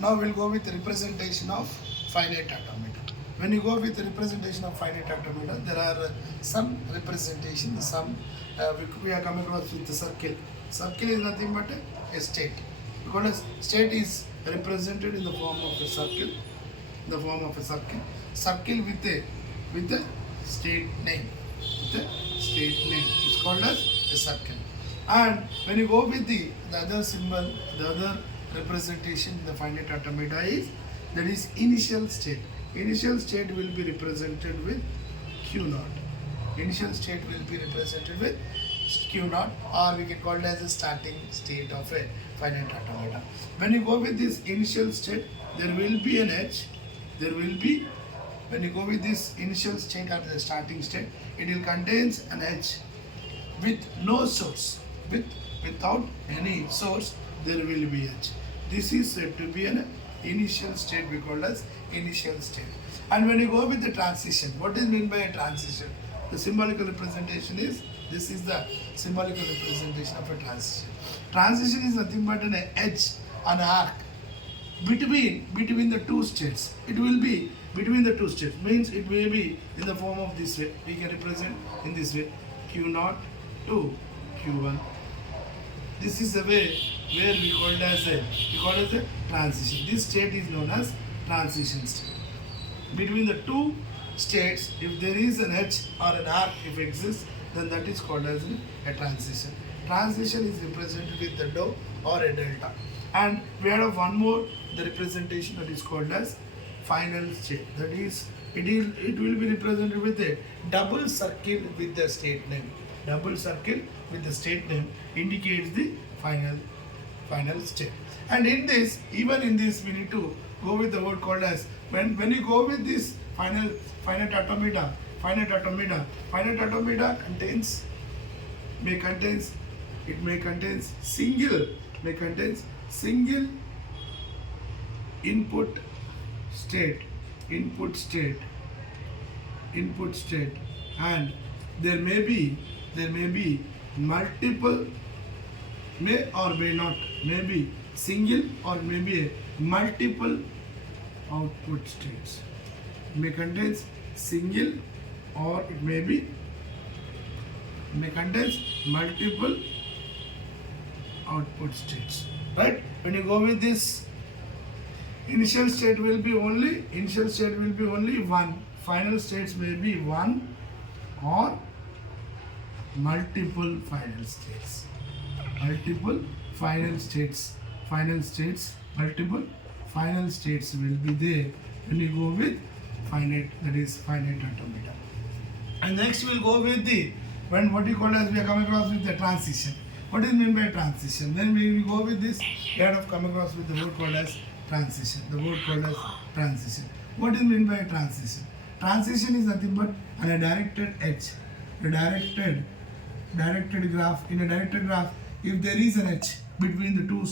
Now we'll go with representation of finite automata. When you go with the representation of finite automata, there are some representation, we are coming across with the circle. Circle is nothing but a state. Because state is represented in the form of a circle, circle with a state name, It's called as a circle. And when you go with the other symbol, the other representation in the finite automata is initial state. Initial state will be represented with Q naught. Initial state will be represented with Q naught, or we can call it as a starting state of a finite automata. When you go with this initial state, there will be an edge. When you go with this initial state or the starting state, it will contains an edge with no source. Without any source, there will be edge. This is said to be an initial state, we call as initial state. And when you go with the transition, what is meant by a transition? The symbolical representation is, this is the symbolical representation of a transition. Transition is nothing but an edge, an arc between the two states. It will be between the two states, means it may be in the form of this way. We can represent in this way, Q0 to Q1. This is the way where we call it as a transition. This state is known as transition state. Between the two states, if there is an edge or an arc if exists, then that is called as a transition. Transition is represented with a dou or a delta. And we have one more, the representation that is called as final state. That is, it will be represented with a double circle with the state name. Double circle with the state name indicates the final state. And in this, even in this, we need to go with the word called as, when you go with this finite automata contains single input state, and there may be multiple, may or may not, may be single or may be multiple output states. It may contains single or it may contains multiple output states. Right? When you go with this, initial state will be only one. Final states may be one or multiple final states. Multiple final states will be there when you go with finite, that is finite automata. And next we'll go with the, what you call as, we are coming across with the transition. What is meant by transition? Then we will go with this, we have come across with the word called as transition. What is meant by transition? Transition is nothing but a directed edge, a directed graph. In a directed graph, if there is an edge between the two